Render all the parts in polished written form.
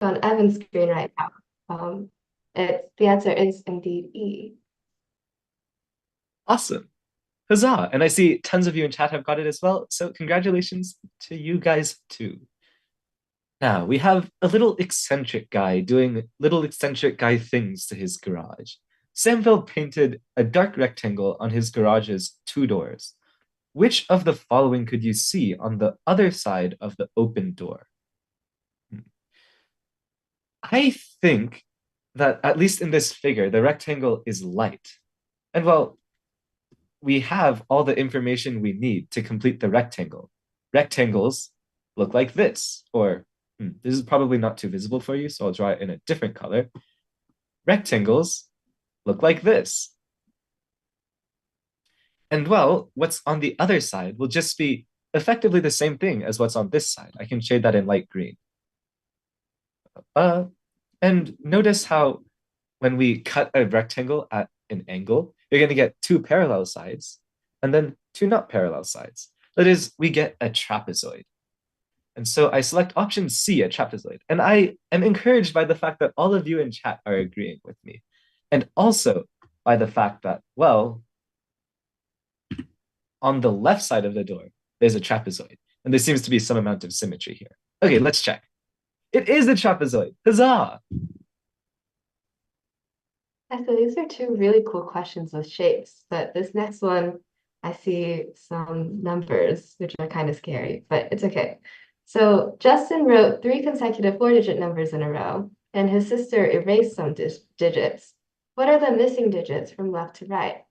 on Evan's screen right now. The answer is indeed E. Awesome. Huzzah. And I see tons of you in chat have got it as well. So congratulations to you guys too. Now we have a little eccentric guy doing little eccentric guy things to his garage. Samville painted a dark rectangle on his garage's two doors. Which of the following could you see on the other side of the open door? I think that at least in this figure, the rectangle is light. And well, we have all the information we need to complete the rectangle. Rectangles look like this, or this is probably not too visible for you, so I'll draw it in a different color. Rectangles look like this. And well, what's on the other side will just be effectively the same thing as what's on this side. I can shade that in light green. Uh, and notice how when we cut a rectangle at an angle, you're going to get two parallel sides and then two not parallel sides. That is, we get a trapezoid. And so I select option C, a trapezoid. And I am encouraged by the fact that all of you in chat are agreeing with me. And also by the fact that, well, on the left side of the door, there's a trapezoid. And there seems to be some amount of symmetry here. Okay, let's check. It is a trapezoid. Huzzah! So these are two really cool questions with shapes, but this next one, I see some numbers, which are kind of scary, but it's okay. So Justin wrote three consecutive four-digit numbers in a row, and his sister erased some digits. What are the missing digits from left to right?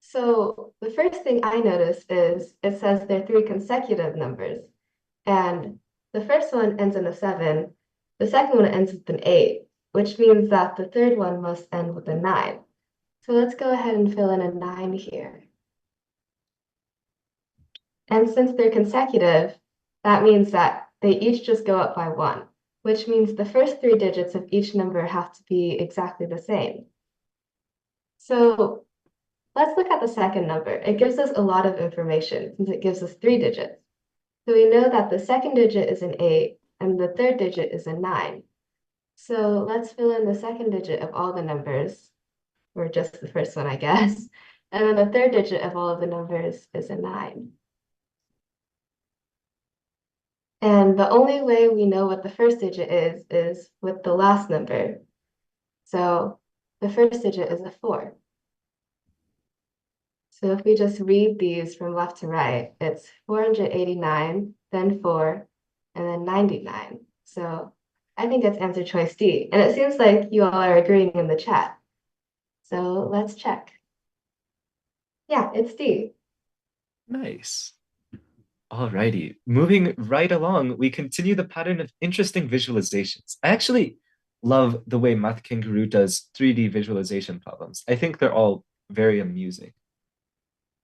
So the first thing I notice is it says they're three consecutive numbers, and the first one ends in a 7, the second one ends with an 8, which means that the third one must end with a 9. So let's go ahead and fill in a 9 here. And since they're consecutive, that means that they each just go up by 1, which means the first three digits of each number have to be exactly the same. So let's look at the second number. It gives us a lot of information since it gives us 3 digits. So we know that the second digit is an 8 and the third digit is a 9. So let's fill in the second digit of all the numbers, or just the first one, I guess. And then the third digit of all of the numbers is a 9. And the only way we know what the first digit is with the last number. So the first digit is a 4. So if we just read these from left to right, it's 489, then 4, and then 99. So I think it's answer choice D. And it seems like you all are agreeing in the chat. So let's check. Yeah, it's D. Nice. Alrighty, moving right along, we continue the pattern of interesting visualizations. I actually love the way Math Kangaroo does 3D visualization problems. I think they're all very amusing.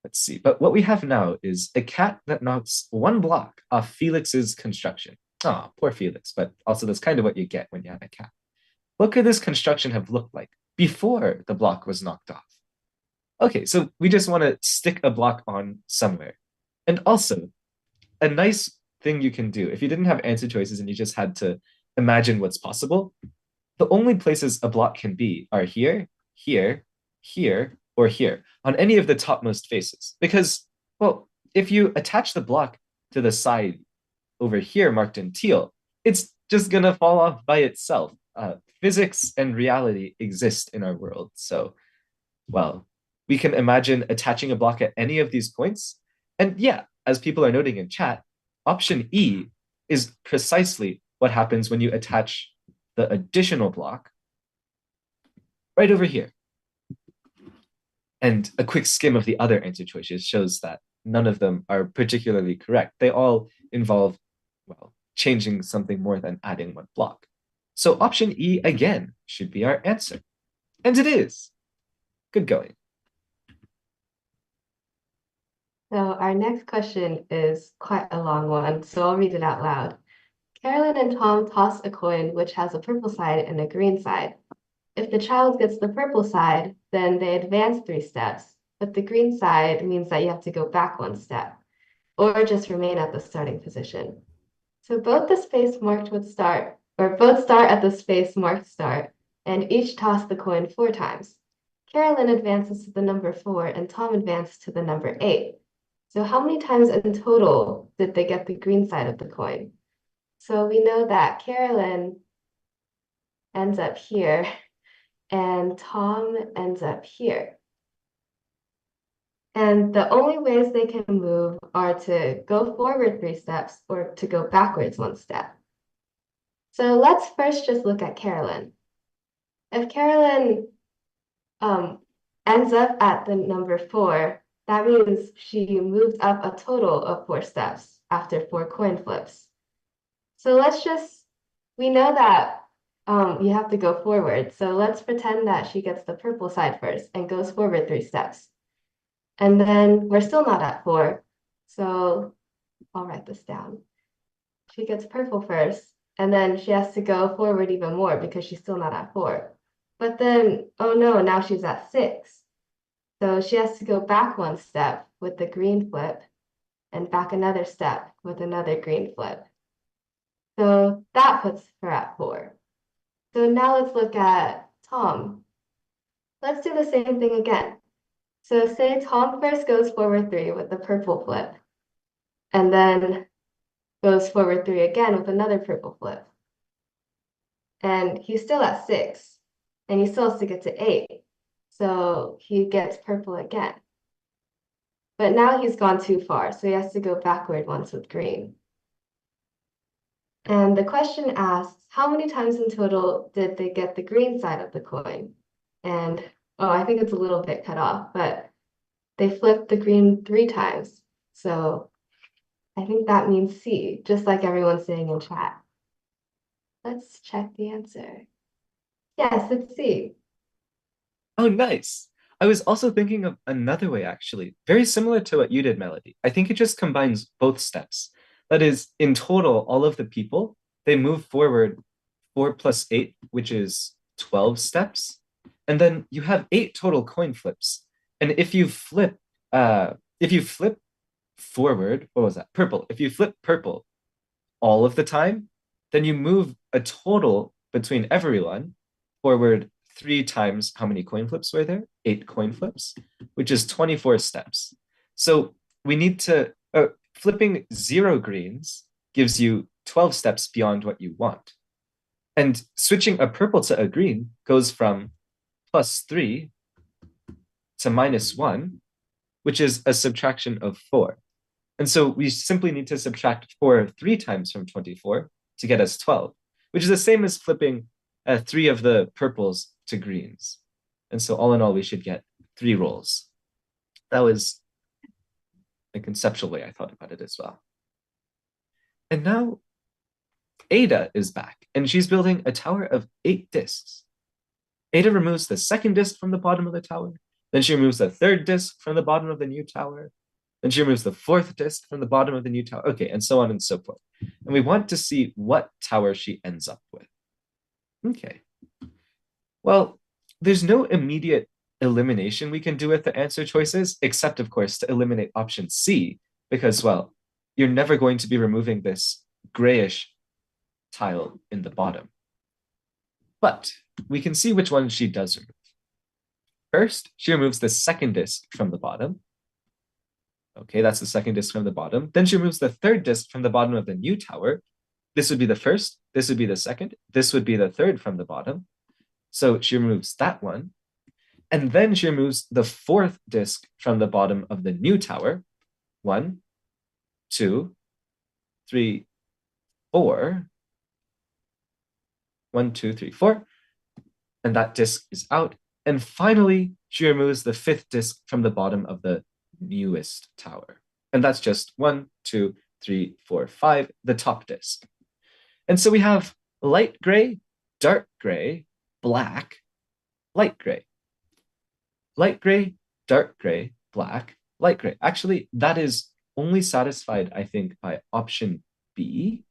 Let's see. But what we have now is a cat that knocks one block off Felix's construction. Ah, oh, poor Felix, but also that's kind of what you get when you have a cat. What could this construction have looked like before the block was knocked off? Okay, so we just want to stick a block on somewhere. And also, a nice thing you can do, if you didn't have answer choices and you just had to imagine what's possible, the only places a block can be are here, here, here, or here on any of the topmost faces. Because, well, if you attach the block to the side over here marked in teal, it's just going to fall off by itself. Physics and reality exist in our world. So, well, we can imagine attaching a block at any of these points. And yeah, as people are noting in chat, option E is precisely what happens when you attach the additional block right over here. And a quick skim of the other answer choices shows that none of them are particularly correct. They all involve, well, changing something more than adding one block. So option E, again, should be our answer. And it is. Good going. So our next question is quite a long one, so I'll read it out loud. Carolyn and Tom toss a coin which has a purple side and a green side. If the child gets the purple side, then they advance 3 steps, but the green side means that you have to go back 1 step, or just remain at the starting position. So both the space marked with start or both start at the space marked start, and each toss the coin 4 times. Carolyn advances to the number 4, and Tom advances to the number 8. So how many times in total did they get the green side of the coin? So we know that Carolyn ends up here, and Tom ends up here. And the only ways they can move are to go forward 3 steps or to go backwards 1 step. So let's first just look at Carolyn. If Carolyn ends up at the number 4, that means she moved up a total of 4 steps after 4 coin flips. So we know that you have to go forward. So let's pretend that she gets the purple side first and goes forward 3 steps. And then we're still not at 4. So I'll write this down. She gets purple first, and then she has to go forward even more because she's still not at 4. But then, oh no, now she's at 6. So she has to go back 1 step with the green flip and back another step with another green flip. So that puts her at 4. So now let's look at Tom. Let's do the same thing again. So say Tom first goes forward 3 with the purple flip, and then goes forward 3 again with another purple flip. And he's still at 6, and he still has to get to 8. So he gets purple again. But now he's gone too far, so he has to go backward once with green. And the question asks, how many times in total did they get the green side of the coin? And, oh, I think it's a little bit cut off, but they flipped the green 3 times. So I think that means C, just like everyone's saying in chat. Let's check the answer. Yes, it's C. Oh, nice. I was also thinking of another way, actually, very similar to what you did, Melody. I think it just combines both steps. That is, in total, all of the people, they move forward 4 plus 8, which is 12 steps. And then you have 8 total coin flips. And if you flip forward, what was that? Purple. If you flip purple all of the time, then you move a total between everyone forward 3 times. How many coin flips were there? 8 coin flips, which is 24 steps. So we need to, flipping 0 greens gives you 12 steps beyond what you want. And switching a purple to a green goes from +3 to -1, which is a subtraction of 4. And so we simply need to subtract 4 3 times from 24 to get us 12, which is the same as flipping 3 of the purples to greens. And so all in all, we should get 3 rolls. That was a conceptual way I thought about it as well. And now Ada is back, and she's building a tower of 8 discs. Ada removes the second disc from the bottom of the tower. Then she removes the third disc from the bottom of the new tower. Then she removes the fourth disc from the bottom of the new tower. Okay, and so on and so forth. And we want to see what tower she ends up with. Okay. Well, there's no immediate elimination we can do with the answer choices, except, of course, to eliminate option C, because, well, you're never going to be removing this grayish tile in the bottom. But we can see which one she does remove. First, she removes the second disc from the bottom. Okay, that's the second disc from the bottom. Then she removes the third disc from the bottom of the new tower. This would be the first, this would be the second, this would be the third from the bottom. So she removes that one. And then she removes the fourth disc from the bottom of the new tower. 1, 2, 3, 4. 1, 2, 3, 4. And that disc is out. And finally, she removes the fifth disc from the bottom of the newest tower. And that's just 1, 2, 3, 4, 5, the top disc. And so we have light gray, dark gray, black, light gray. Light gray, dark gray, black, light gray. Actually, that is only satisfied, I think, by option B.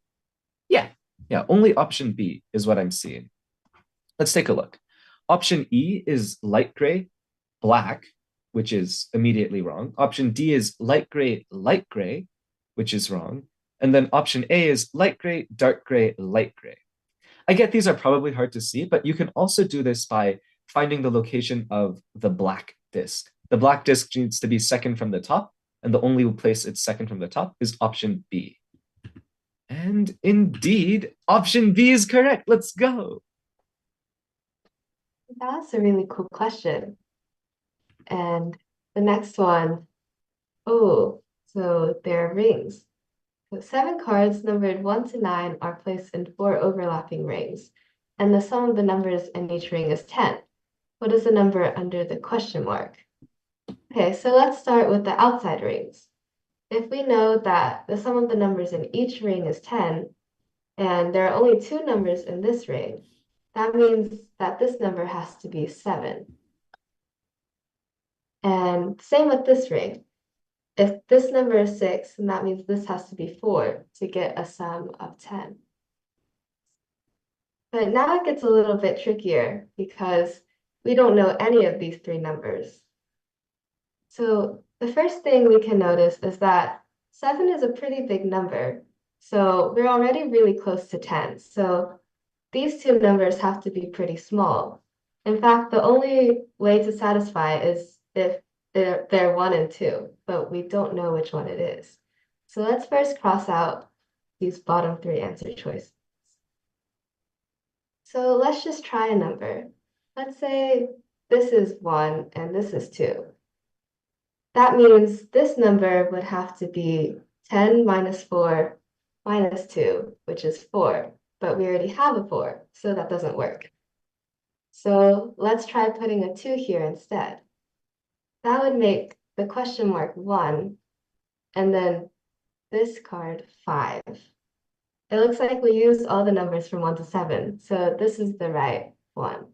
Yeah, only option B is what I'm seeing. Let's take a look. Option E is light gray, black, which is immediately wrong. Option D is light gray, which is wrong. And then option A is light gray, dark gray, light gray. I get these are probably hard to see, but you can also do this by finding the location of the black disk. The black disk needs to be second from the top, and the only place it's second from the top is option B. And indeed, option B is correct. Let's go. That's a really cool question. And the next one, oh, so there are rings. So 7 cards numbered 1 to 9 are placed in 4 overlapping rings, and the sum of the numbers in each ring is 10. What is the number under the question mark? Okay, so let's start with the outside rings. If we know that the sum of the numbers in each ring is 10, and there are only 2 numbers in this ring, that means that this number has to be 7. And same with this ring. If this number is 6, then that means this has to be 4 to get a sum of 10. But now it gets a little bit trickier because we don't know any of these 3 numbers. So the first thing we can notice is that 7 is a pretty big number. So we're already really close to 10. So these 2 numbers have to be pretty small. In fact, the only way to satisfy is if they're 1 and 2, but we don't know which one it is. So let's first cross out these bottom 3 answer choices. So let's just try a number. Let's say this is 1 and this is 2. That means this number would have to be 10 minus 4 minus 2, which is 4. But we already have a 4, so that doesn't work. So let's try putting a 2 here instead. That would make the question mark 1, and then this card 5. It looks like we used all the numbers from 1 to 7, so this is the right one,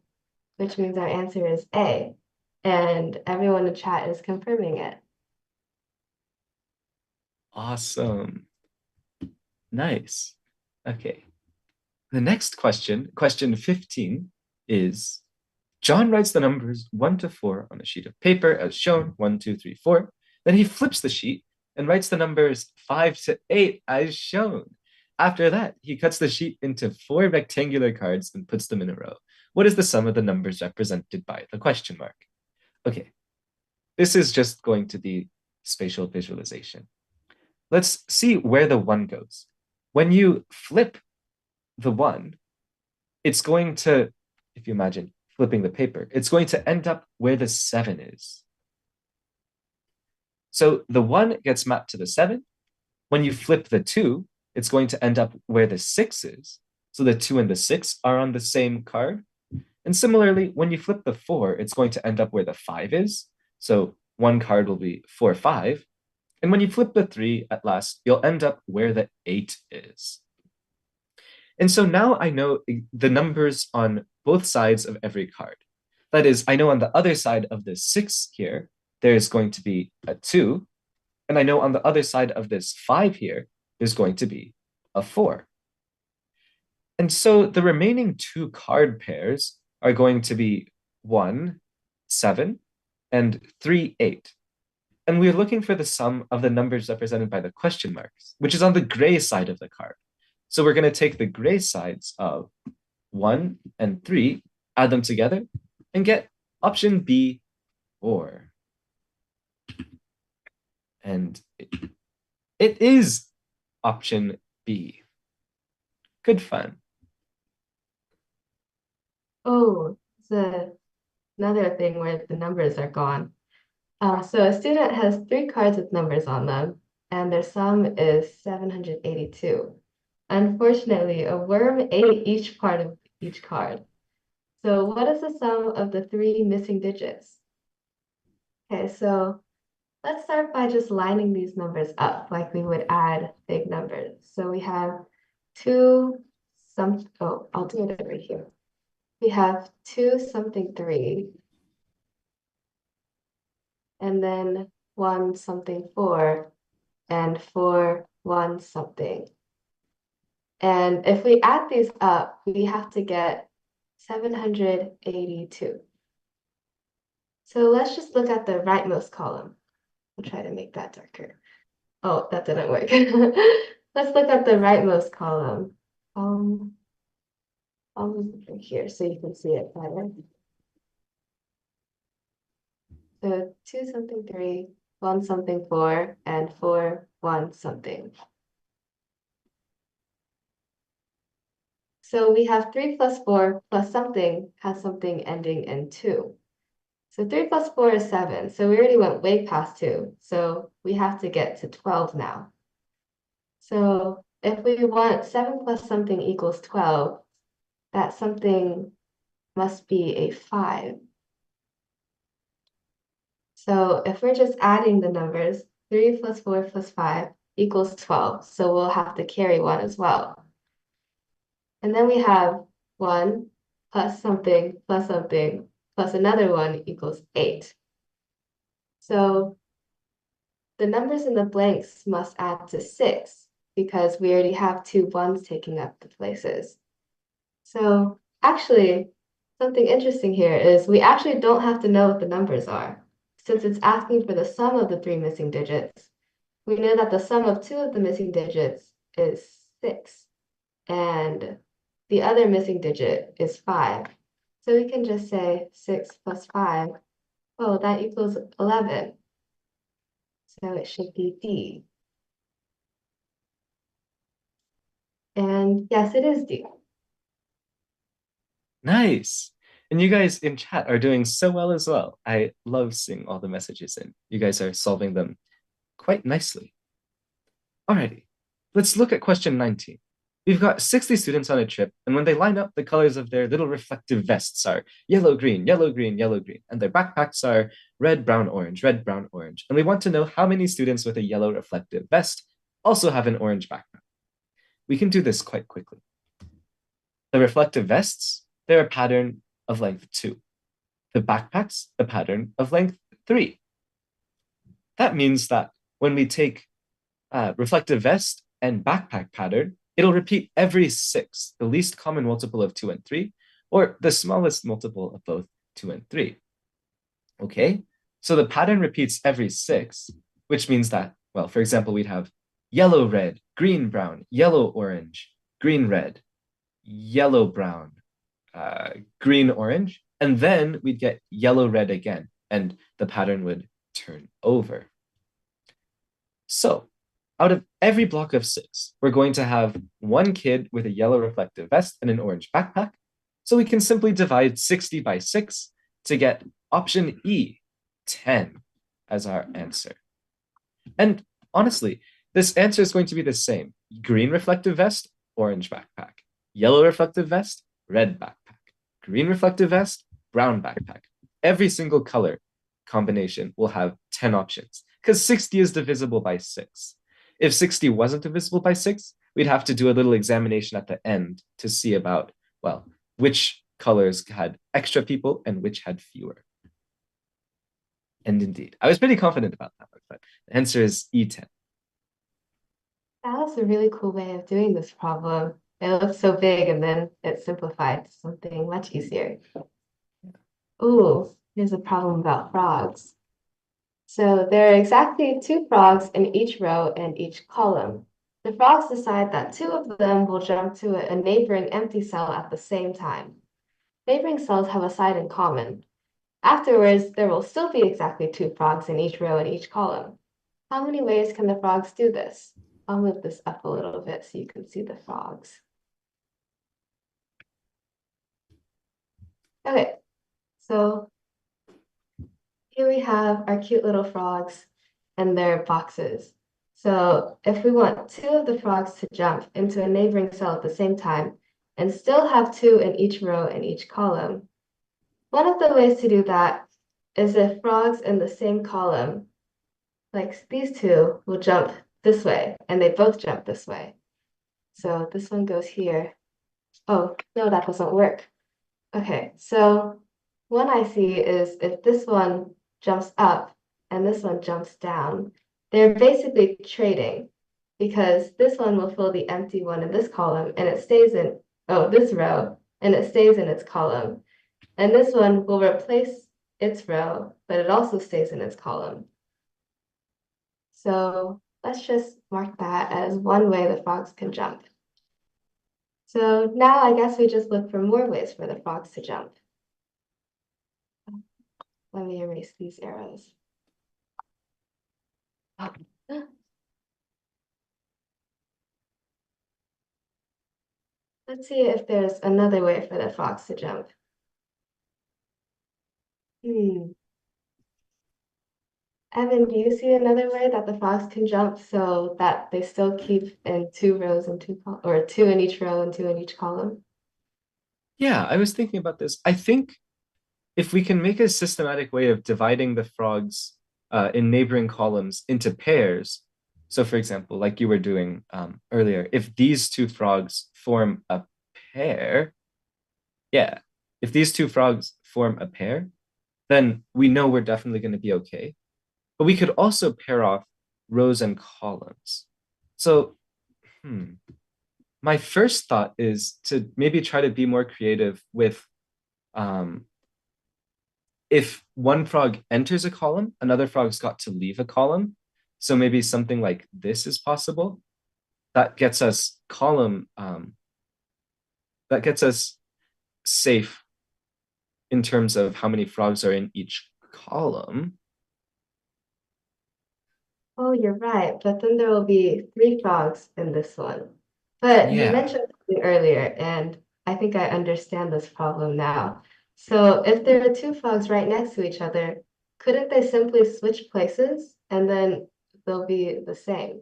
which means our answer is A, and everyone in chat is confirming it. Awesome. Nice. Okay. The next question, question 15, is John writes the numbers 1 to 4 on a sheet of paper as shown 1, 2, 3, 4. Then he flips the sheet and writes the numbers 5 to 8 as shown. After that, he cuts the sheet into 4 rectangular cards and puts them in a row. What is the sum of the numbers represented by the question mark? Okay, this is just going to be spatial visualization. Let's see where the 1 goes. When you flip the 1, it's going to, if you imagine flipping the paper, it's going to end up where the 7 is. So the 1 gets mapped to the 7. When you flip the 2, it's going to end up where the 6 is. So the 2 and the 6 are on the same card. And similarly, when you flip the 4, it's going to end up where the 5 is. So one card will be 4, 5. And when you flip the 3 at last, you'll end up where the 8 is. And so now I know the numbers on both sides of every card. That is, I know on the other side of the 6 here, there's going to be a 2. And I know on the other side of this 5 here, there's going to be a 4. And so the remaining 2 card pairs are going to be 1, 7, and 3, 8. And we're looking for the sum of the numbers represented by the question marks, which is on the gray side of the card. So we're going to take the gray sides of 1 and 3, add them together, and get option B, 4. And it is option B. Good fun. Oh, it's another thing where the numbers are gone. So a student has 3 cards with numbers on them, and their sum is 782. Unfortunately, a worm ate each part of each card. So what is the sum of the 3 missing digits? Okay, so let's start by just lining these numbers up like we would add big numbers. So we have 2 oh, I'll do it right here. We have 2 something 3, and then 1 something 4, and 4 1 something. And if we add these up, we have to get 782. So let's just look at the rightmost column. I'll try to make that darker. Oh, that didn't work. Let's look at the rightmost column. I'll move it from here so you can see it better. So 2 something 3, 1 something 4, and 4, 1 something. So we have 3 plus 4 plus something has something ending in 2. So 3 plus 4 is 7. So we already went way past 2. So we have to get to 12 now. So if we want 7 plus something equals 12, that something must be a 5. So if we're just adding the numbers, 3 plus 4 plus 5 equals 12. So we'll have to carry 1 as well. And then we have 1 plus something plus another 1 equals 8. So the numbers in the blanks must add to 6 because we already have 2 1s taking up the places. So actually, something interesting here is we actually don't have to know what the numbers are. Since it's asking for the sum of the 3 missing digits, we know that the sum of 2 of the missing digits is 6, and the other missing digit is 5. So we can just say 6 plus 5, oh, that equals 11. So it should be D. And yes, it is D. Nice. And you guys in chat are doing so well as well. I love seeing all the messages in. You guys are solving them quite nicely. Alrighty, let's look at question 19. We've got 60 students on a trip, and when they line up, the colors of their little reflective vests are yellow, green, yellow, green, yellow, green, and their backpacks are red, brown, orange, red, brown, orange. And we want to know how many students with a yellow reflective vest also have an orange backpack. We can do this quite quickly. The reflective vests, they're a pattern of length 2. The backpacks, a pattern of length 3. That means that when we take reflective vest and backpack pattern, it'll repeat every 6, the least common multiple of 2 and 3, or the smallest multiple of both 2 and 3. Okay, so the pattern repeats every 6, which means that, well, for example, we'd have yellow, red, green, brown, yellow, orange, green, red, yellow, brown, green, orange, and then we'd get yellow, red again, and the pattern would turn over. So out of every block of 6, we're going to have 1 kid with a yellow reflective vest and an orange backpack. So we can simply divide 60 by 6 to get option E, 10, as our answer. And honestly, this answer is going to be the same. Green reflective vest, orange backpack. Yellow reflective vest, red backpack. Green reflective vest, brown backpack. Every single color combination will have 10 options because 60 is divisible by 6. If 60 wasn't divisible by 6, we'd have to do a little examination at the end to see about, well, which colors had extra people and which had fewer. And indeed, I was pretty confident about that one, but the answer is E10. That was a really cool way of doing this problem. It looked so big and then it simplified to something much easier. Ooh, here's a problem about frogs. So there are exactly 2 frogs in each row and each column. The frogs decide that 2 of them will jump to a neighboring empty cell at the same time. Neighboring cells have a side in common. Afterwards, there will still be exactly 2 frogs in each row and each column. How many ways can the frogs do this? I'll move this up a little bit so you can see the frogs. Okay, so here we have our cute little frogs and their boxes. So if we want 2 of the frogs to jump into a neighboring cell at the same time and still have 2 in each row and each column, one of the ways to do that is if frogs in the same column, like these 2, will jump this way and they both jump this way. So this one goes here. Oh, no, that doesn't work. Okay, so one I see is if this one jumps up and this one jumps down, they're basically trading because this one will fill the empty one in this column and it stays in, oh, this row, and it stays in its column. And this one will replace its row, but it also stays in its column. So let's just mark that as one way the frogs can jump. So now I guess we just look for more ways for the frogs to jump. Let me erase these arrows. Oh. Let's see if there's another way for the frogs to jump. Hmm. Evan, do you see another way that the frogs can jump so that they still keep in two rows and or two in each row and two in each column? Yeah, I was thinking about this. I think if we can make a systematic way of dividing the frogs in neighboring columns into pairs, so for example, like you were doing earlier, if these two frogs form a pair, yeah, if these two frogs form a pair, then we know we're definitely going to be okay. But we could also pair off rows and columns. So, hmm, my first thought is to maybe try to be more creative with um, if one frog enters a column, another frog's got to leave a column. So maybe something like this is possible. That gets us that gets us safe in terms of how many frogs are in each column. Oh, you're right, but then there will be three frogs in this one. But you Yeah. mentioned something earlier, and I think I understand this problem now. So if there are two frogs right next to each other, couldn't they simply switch places and then they'll be the same?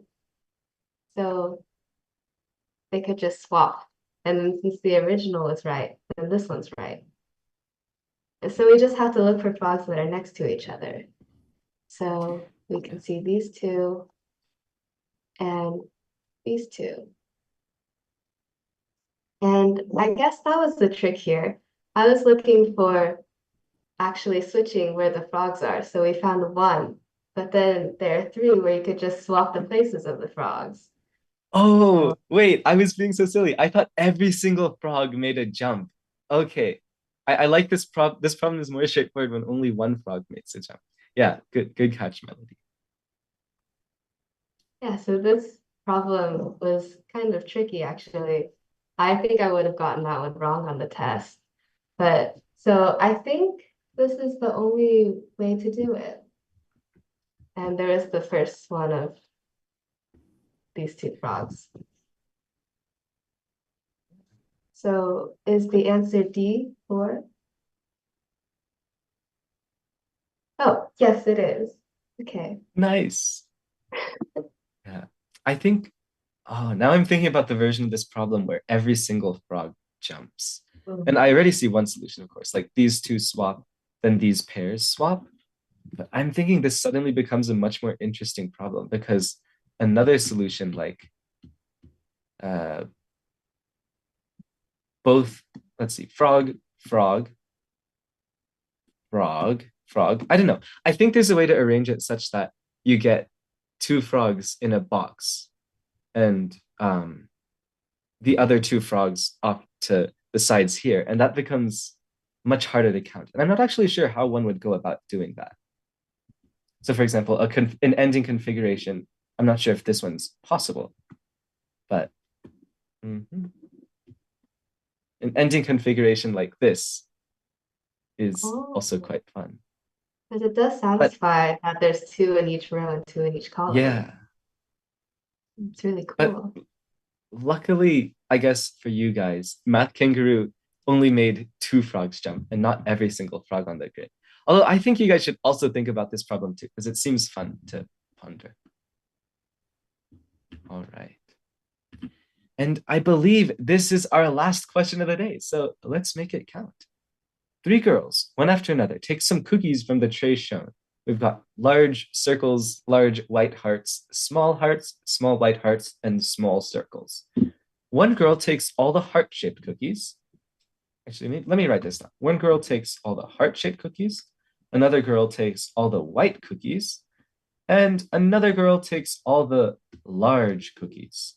So they could just swap. And then since the original is right, then this one's right. And so we just have to look for frogs that are next to each other. So we can see these two and these two. And I guess that was the trick here. I was looking for actually switching where the frogs are. So we found one, but then there are three where you could just swap the places of the frogs. Oh, So wait, I was being so silly. I thought every single frog made a jump. Okay. I like this problem. This problem is more straightforward when only one frog makes a jump. Yeah, good catch, Melody. yeah, so this problem was kind of tricky actually. I think I would have gotten that one wrong on the test. But so I think this is the only way to do it. And there is the first one of these two frogs. So is the answer D, 4? Oh, yes, it is. Okay. Nice. Yeah. I think, oh, now I'm thinking about the version of this problem where every single frog jumps. And I already see one solution, of course, like these two swap, then these pairs swap. But I'm thinking this suddenly becomes a much more interesting problem because another solution, like uh, both, let's see, frog, frog, frog, frog. I don't know. I think there's a way to arrange it such that you get two frogs in a box and the other two frogs off to the sides here. And that becomes much harder to count. And I'm not actually sure how one would go about doing that. So, for example, an ending configuration, I'm not sure if this one's possible, but mhm. An ending configuration like this is Oh, also quite fun. because it does But satisfy that there's two in each row and two in each column. yeah, It's really but cool. luckily, I guess for you guys, Math Kangaroo only made two frogs jump and not every single frog on the grid. Although I think you guys should also think about this problem too, because it seems fun to ponder. All right. And I believe this is our last question of the day. So let's make it count. Three girls, one after another, take some cookies from the tray shown. We've got large circles, large white hearts, small white hearts, and small circles. One girl takes all the heart-shaped cookies. Actually, let me write this down. One girl takes all the heart-shaped cookies. Another girl takes all the white cookies. And another girl takes all the large cookies.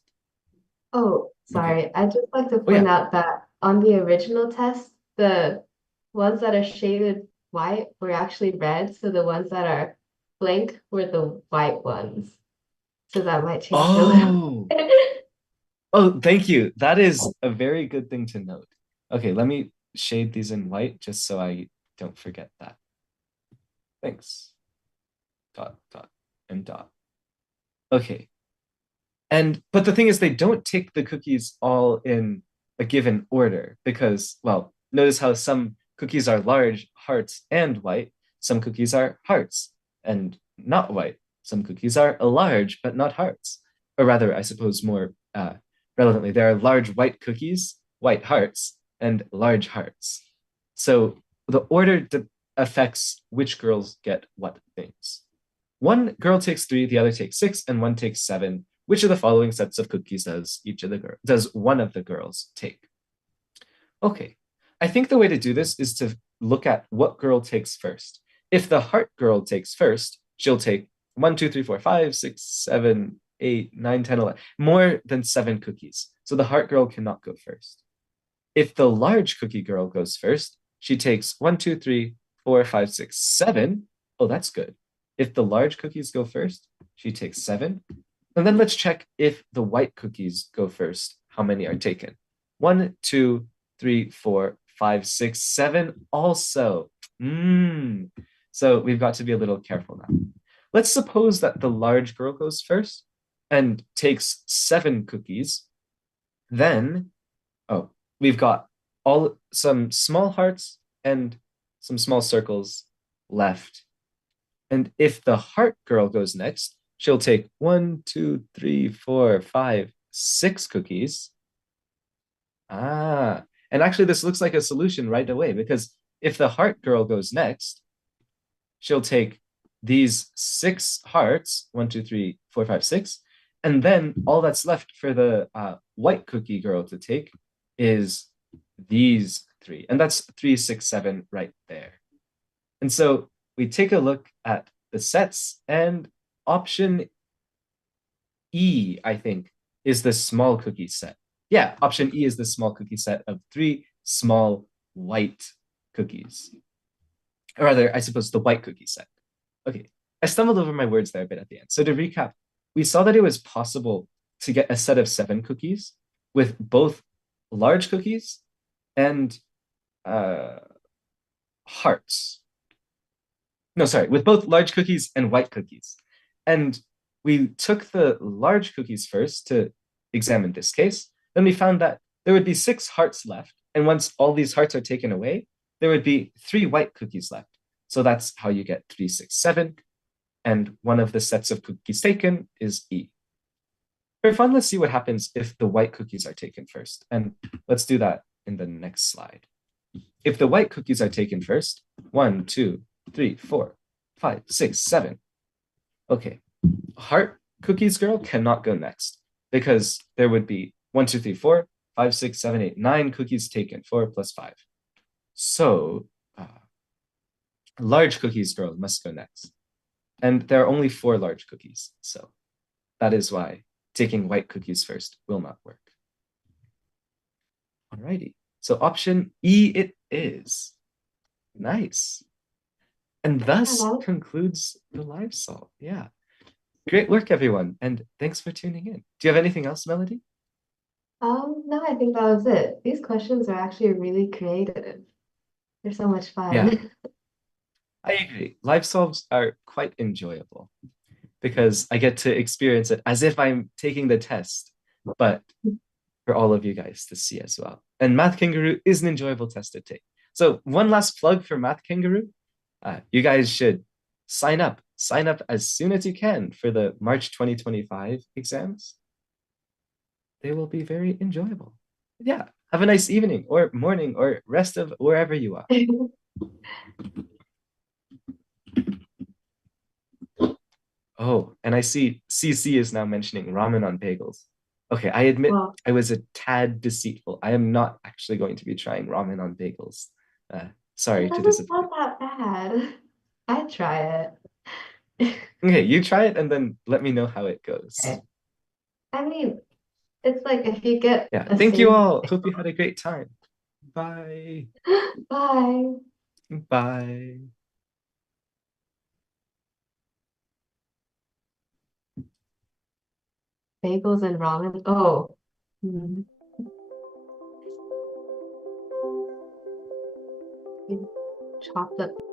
Oh, Okay. sorry. I'd just like to Oh, point yeah. out that on the original test, the ones that are shaded white were actually red. So the ones that are blank were the white ones. So that might change it a little. Oh, Oh, thank you. That is a very good thing to note. Okay, let me shade these in white just so I don't forget that. Thanks. Dot, dot, and dot. Okay. And but the thing is they don't take the cookies all in a given order because, well, notice how some cookies are large, hearts, and white. Some cookies are hearts and not white. Some cookies are large but not hearts. Or rather, I suppose more relevantly, there are large white cookies, white hearts, and large hearts. So the order affects which girls get what things. One girl takes three, the other takes six, and one takes seven. Which of the following sets of cookies does one of the girls take? Okay, I think the way to do this is to look at what girl takes first. If the heart girl takes first, she'll take one, two, three, four, five, six, seven, eight, nine, 10, 11, more than seven cookies. So the heart girl cannot go first. If the large cookie girl goes first, she takes one, two, three, four, five, six, seven. Oh, that's good. If the large cookies go first, she takes seven. And then let's check if the white cookies go first, how many are taken. One, two, three, four, five, six, seven. Also, so we've got to be a little careful now. Let's suppose that the large girl goes first and takes seven cookies. Then, oh, we've got all some small hearts and some small circles left. And if the heart girl goes next, she'll take one, two, three, four, five, six cookies. Ah, and actually, this looks like a solution right away because if the heart girl goes next, she'll take these six hearts one, two, three, four, five, six. And then all that's left for the white cookie girl to take is these three. And that's three, six, seven right there. And so we take a look at the sets, and option E, I think, is the small cookie set. Yeah, option E is the small cookie set of three small white cookies. Or rather, I suppose the white cookie set. Okay, I stumbled over my words there a bit at the end. So to recap, we saw that it was possible to get a set of seven cookies with both large cookies and uh, hearts. No, sorry, with both large cookies and white cookies. And we took the large cookies first to examine this case. Then we found that there would be six hearts left. And once all these hearts are taken away, there would be three white cookies left. So that's how you get 3, 6, 7. And one of the sets of cookies taken is E. For fun, let's see what happens if the white cookies are taken first. And let's do that in the next slide. If the white cookies are taken first, 1, 2, 3, 4, 5, 6, 7. Okay, heart cookies girl cannot go next because there would be 1, 2, 3, 4, 5, 6, 7, 8, 9 cookies taken, 4 plus 5. So large cookies girl must go next. And there are only 4 large cookies. So that is why taking white cookies first will not work. Alrighty. So option E it is. Nice. And Yeah, thus concludes the live solve. Yeah. Great work, everyone. And thanks for tuning in. Do you have anything else, Melody? no, I think that was it. These questions are actually really creative. They're so much Yeah, fun. I agree. Live solves are quite enjoyable because I get to experience it as if I'm taking the test, but for all of you guys to see as well. And Math Kangaroo is an enjoyable test to take. So one last plug for Math Kangaroo. You guys should sign up as soon as you can for the March 2025 exams. They will be very enjoyable. Yeah, have a nice evening or morning or rest of wherever you are. Oh, and I see CC is now mentioning ramen on bagels. Okay, I admit Well, I was a tad deceitful. I am not actually going to be trying ramen on bagels. it Sorry to doesn't sound disappoint. that bad. I'd try it. Okay, you try it and then let me know how it goes. Okay. I mean, it's like if you get Yeah, a thank you safe all. Hope you had a great time. Bye. bye. Bye. Bagels and ramen. Oh. Hmm. Chocolate